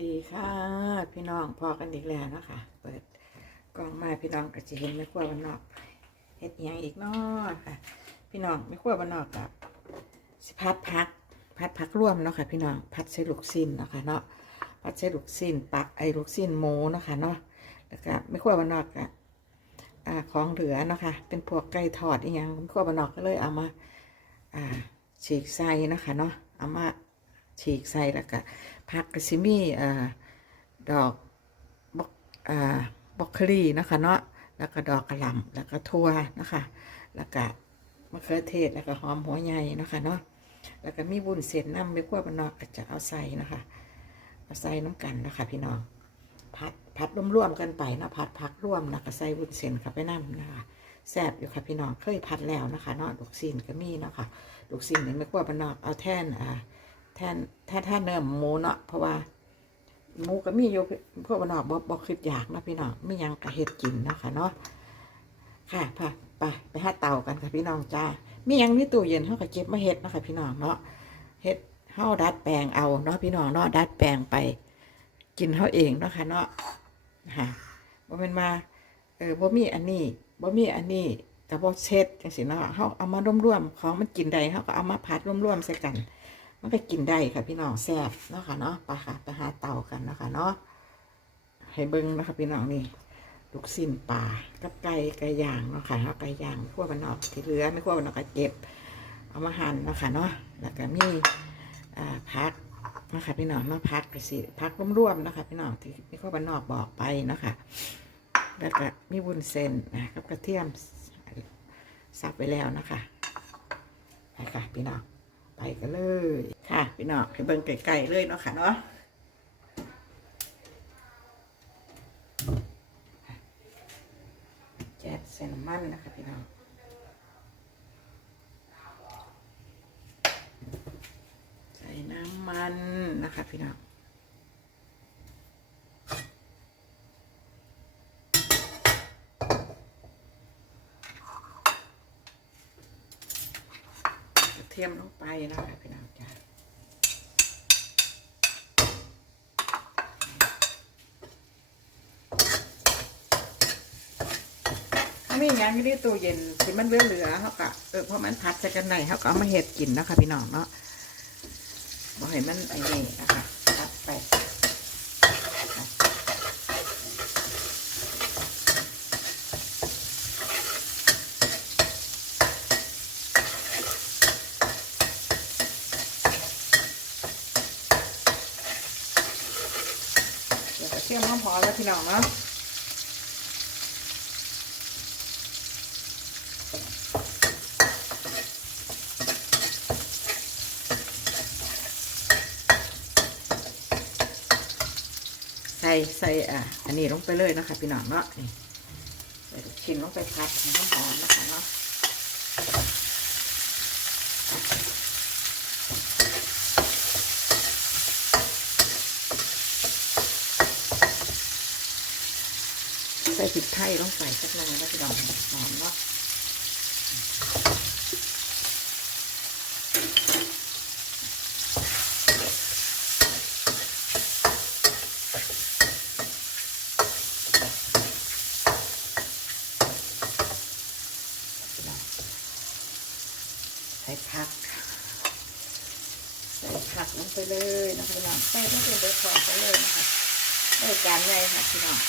ดีค่ะ พี่น้องพอกันอีกแล้วนะคะเปิดกล้องมาพี่น้องก็จะเห็นไม่ขั้วบ้านนอกเฮ็ดยังอีกเนาะค่ะ พี่น้องไม่ขั้วบ้านนอกกับสิพัดพักพัดพักร่วมเนาะค่ะ พี่น้องพัดใส่ลูกสิ้นเนาะค่ะเนาะพัดใส่ลูกสิ้นปักไอ้ลูกสิ้นหมูเนาะค่ะเนาะแล้วก็ไม่ขั้วบ้านนอกกับอ่าของเหลือเนาะค่ะเป็นพวกไก่ทอดอีหยังไม่ขั้วบ้านนอกก็เลยเอามาอ่าฉีกใส่นะคะเนาะเอามา ฉีกใส่แล้วก็ผักกระซิมีอ่าดอกบอกอ่าบล็อกคลีนะคะเนาะแล้วก็ดอกกระหล่ำแล้วก็ทั่วนะคะแล้วก็มะเขือเทศแล้วก็หอมหัวใหญ่นะคะเนาะแล้วก็มีบุญเศษน้ำไปขั้วบานนอกก็จะเอาใส่นะคะเอาใส่น้ำกันนะคะพี่น้องพัดพัดร่วมๆกันไปนะพัดพักร่วมนะก็ใส่บุญเศษเข้าไปน้ำนะคะแซบอยู่ค่ะพี่น้องเคยพัดแล้วนะคะเนาะลูกซีนก็มีเนาะค่ะลูกซีนนี่ไม่กว่าบ้านนอกเอาแท่นอ่า แทนแท่นแท่นเนื้อหมูเนาะเพราะว่าหมูก็มีอยู่พวกบ้านนอกบ่บ่คิดอยากนะพี่น้องไม่ยังกระเฮ็ดกินนะค่ะเนาะค่ะไปไปไปหาเตากันค่ะพี่น้องจ้ามียังมีตู้เย็นเฮาก็เก็บมาเฮ็ดนะค่ะพี่น้องเนาะเฮ็ดเฮาดัดแปลงเอาเนาะพี่น้องเนาะดัดแปลงไป กินเฮาเองเนาะค่ะเนาะค่ะบ่แม่นมาเออบ่มีอันนี้บ่มีอันนี้แต่บ่เช็ดจังซี่เนาะเฮาเอามาร่วมๆของมันกินได้เฮาก็เอามาผัดร่วมๆใส่กัน มันก็กินได้ค่ะพี่น้องแซ่บเนาะค่ะเนาะไปค่ะไปหาเตากันเนาะค่ะเนาะให้เบิ่งนะคะพี่น้องนี่ลูกสิ้นปลากับไก่ไก่ย่างเนาะค่ะเฮาไก่ย่างคั่วบ้านนอกที่เหลือไม่คั่วบ้านนอกก็เก็บ เอามาหั่นเนาะค่ะเนาะแล้วก็มีอ่าผักเนาะค่ะพี่น้องเนาะผักก็สิผักร่วมๆนะค่ะพี่น้องที่ไม่คั่วบ้านนอกบอกไปเนาะค่ะแล้วก็มีวุ้นเส้นนะกับกระเทียมสับไปแล้วนะคะไปค่ะพี่น้อง ไปกันเลย ค่ะพี่น้องให้เบิ่งไก่ๆเลยเนาะค่ะเนาะแจ๊ดใส่น้ำมันนะคะพี่น้องใส่น้ำมันนะคะพี่น้อง กระเทียมลงไปนะคะพี่น้องจ้าถ้าไม่อย่างนั้นไม่ได้ตู้เย็นที่มันเหลือเหลือๆเขาก็เออเพราะมันพัดใส่กันในเขาก็เอามาเห็ดกินนะคะพี่น้องเนาะบอกให้มันไอ้นี่นะคะตัดไป จียวกระเทียมหอมแล้วพี่น้องเนาะใส่ใส่อะ อันนี้ลงไปเลยนะคะพี่น้องเนาะใส่ชิ้นลงไปพัดให้หอมนะคะเนาะ ใส่พริกไทยลงไปสักหน่อยนะพี่น้องหอมเนาะใส่ผัก ใส่ผักลงไปเลยนะคะพี่น้องใส่ไม่เป็นเบอร์คอนไปเลยนะคะเลิกการใหญ่ค่ะพี่น้อง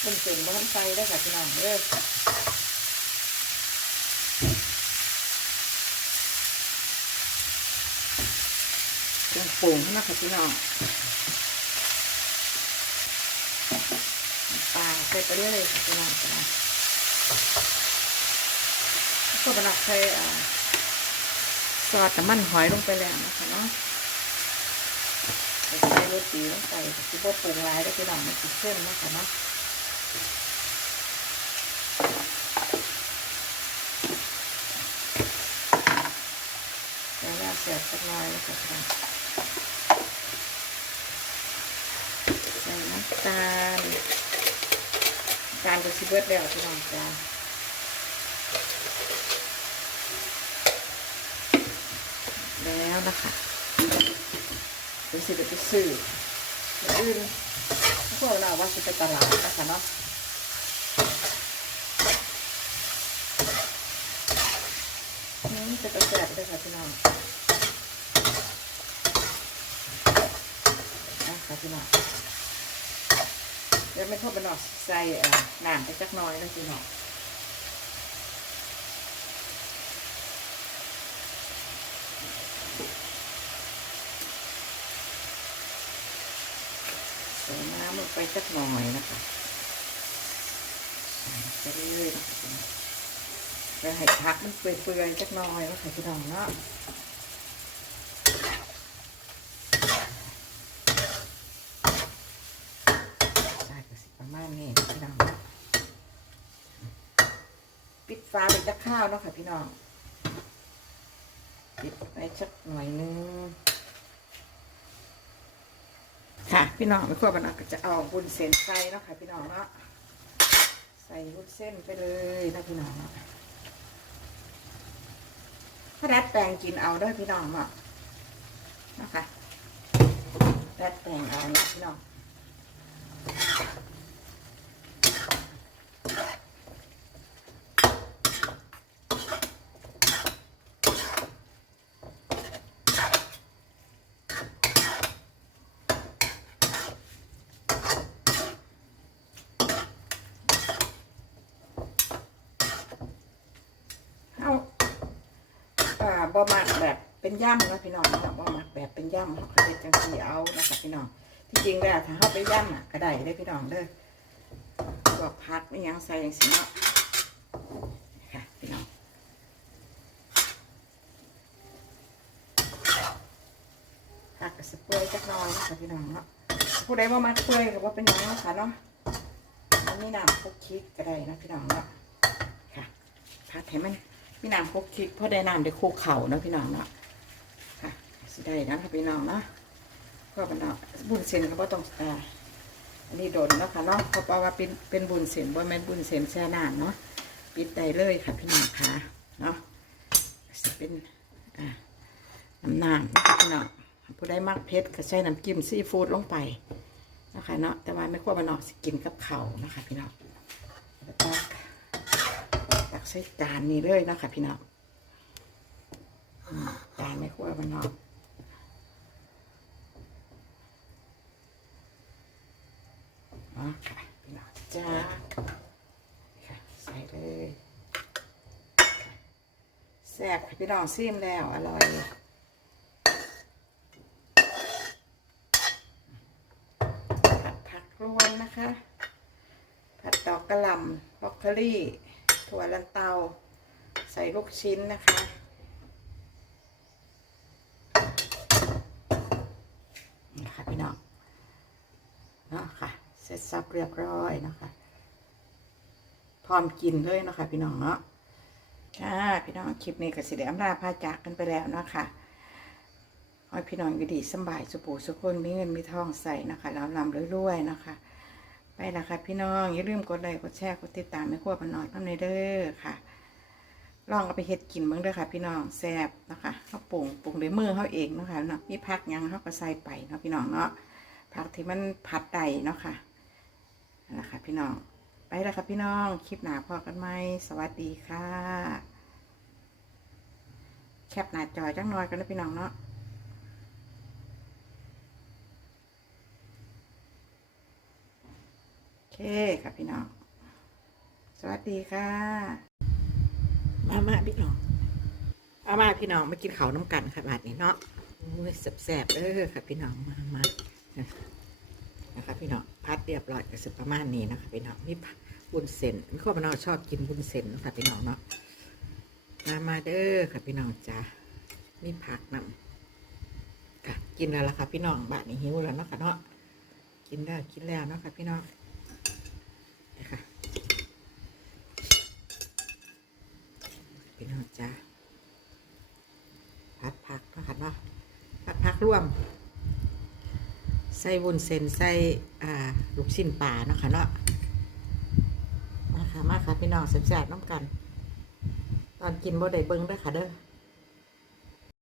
เป็นสิ่ง บ้านไฟได้ค่ะพี่น้องเด้อเครื่องปรุงนะคะพี่น้องปลาใส่ไปเลยค่ะพี่น้องปลาก็กำลังใส่ซอสน้ำมันหอยลงไปแล้วนะคะเนาะใส่โรตีลงไปที่พวกปรุงไว้ได้พี่น้องมันสิเข้มนะคะเนาะ แล้วเสียบสักหน่อยนะคะใส่น้ำตาลจานก็สิบเบิดแล้วพี่น้องจ้าแล้วนะคะเดี๋ยวสิบเดี๋ยวไปซื้ออื่นพวกเราว่าสิไปตลาดนะคะเนาะนี่จะกระแสบเลยค่ะพี่น้องนะ คะพี่น้องเดี๋ยวไม่ทอดไปหน่อยใส่เอ่อน้ำไปจักน้อยแล้วสิหน่อยใส่น้ำลงไปจักหน่อยนะคะใส่ไปเรื่อยๆนะคะแล้วให้พักมันเปื่อยๆจักหน่อยแล้วค่ะพี่น้องเนาะ ใช่ก็สิประมาณนี้พี่น้องปิด ฟ้าไปจักข้าวเนาะค่ะ พี่น้องปิดไว้สักหน่อยนึงค่ะ พี่น้องไม่ควรบันก็จะเอาบุญเส้นใส่เนาะค่ะ พี่น้องเนาะใส่บุญเส้นไปเลยนะพี่น้องถ้าแรดแปลงกินเอาด้วยพี่น้องเนาะนะคะแรดแปลงเอาเนาะพี่น้อง เอาอ่า บ่มักแบบเป็นย่ำนะพี่น้องนะบ่มักแบบเป็นย่ำเขาเฮ็ดจังซี่เอานะคะพี่น้องที่จริงแล้วถ้าเขาไปย่ำอะก็ได้เด้อพี่น้องเด้อพวกผักไม่ยังใส่ย่างสิเนาะค่ะพี่น้องผักกระสเปื่อยจักน้อยนะคะพี่น้องเนาะผู้ใดบ่มักเปื่อยก็บ่าเป็นยังนะค่ะเนาะอันนี้น้ำคุกคิกก็ได้นะพี่น้องเนาะค่ะพัดให้มัน พี่น้ำคุกคิกเพราะได้น้ำได้คุกเข่านะพี่น้องเนาะค่ะสิได้นะคะพี่น้องเนาะเพื่อเป็นเนาะบุญเส้นก็บ่ต้องอ่าอันนี้โดนเนาะค่ะเนาะเพราะว่าเป็นเป็นบุญเส้นบ่แม่นบุญเส้นแช่น้ำเนาะปิดได้เลยค่ะพี่น้องค่ะเนาะสิเป็นอ่าน้ำน้ำนะคะพี่น้องผู้ใดมักเผ็ดก็ใส่น้ำจิ้มซีฟู้ดลงไปนะคะเนาะแต่ว่าไม่ควรมาเนาะสกินกับเข่านะคะพี่น้องแล้วก็ ใส่จานนี้เลยนะคะพี่น้องจานไม่คั่วมันเนอกอ๋อค่ะพี่น้องจ้าค่ะใส่เลยแซ่บค่ะพี่น้องซิมแล้วอร่อยผัดผักรวนนะคะ ผัดดอกกระหล่ำบรอกโคลี่ ถั่วลันเตา ใส่ลูกชิ้นนะคะ นี่ค่ะพี่น้องเนาะค่ะ เสร็จสับเรียบร้อยเนาะคะพร้อมกินเลยเนาะคะพี่น้องเนาะค่ะ พี่น้องคลิปนี้ก็สิเดียมลาพาจากกันไปแล้วเนาะค่ะขอให้พี่น้องอยู่ดีสบายสุขสุขคนมีเงินมีทองใส่นะคะแล้วลำรวยๆนะคะ ไปละค่ะพี่น้องอย่าลืมกดไลค์กดแชร์กดติดตามไม่ขั้วกันนอยน้ำในเด้อค่ะ ลองเอาไปเฮ็ดกินเบ้างเด้อค่ะ พี่น้องแซ่บนะคะเขาปรุงปรุงด้วยมือเขาเองนะคะเนาะมีผักยังเขาก็ใส่ไปเนาะพี่น้องเนาะผักที่มันผัดไดเนาะค่ะนั่แหละค่ะพี่น้องไปแล้วค่ะพี่น้องคลิปหนาพอกันไหมสวัสดีค่ะ แคปหน้าจอจังน้อยกันนะพี่น้องเนาะ โอ เคค่ะพี่น้อง สวัสดีค่ะ มามาพี่น้อง เอามาพี่น้องมากินข้าวน้ำกันค่ะบาดนี้เนาะโอ้ยแสบๆเออค่ะพี่น้องมามานะคะพี่น้องพัดเรียบร้อยก็สิประมาณนี้นะคะพี่น้องนี่บุญเส้นมีคนพี่น้องชอบกินบุญเส้นนะค่ะพี่น้องเนาะมามาเด้อค่ะพี่น้องจ้ามีผักนำค่ะกินแล้วล่ะค่ะพี่น้องบาดนี้หิวแล้วเนาะค่ะเนาะกินแล้วกินแล้วเนาะค่ะพี่น้อง พี่น้องจ้าพัดผักเนาะคะเนาะพัดผักร่วม ใส่วุ้นเส้นใส่อ่าลูกชิ้นปลาเนาะค่ะเนาะค่ะมาค่ะพี่น้องแซ่บๆน้ำกัน ตอนกินบ่ได้เบิ่งด้อค่ะเด้อ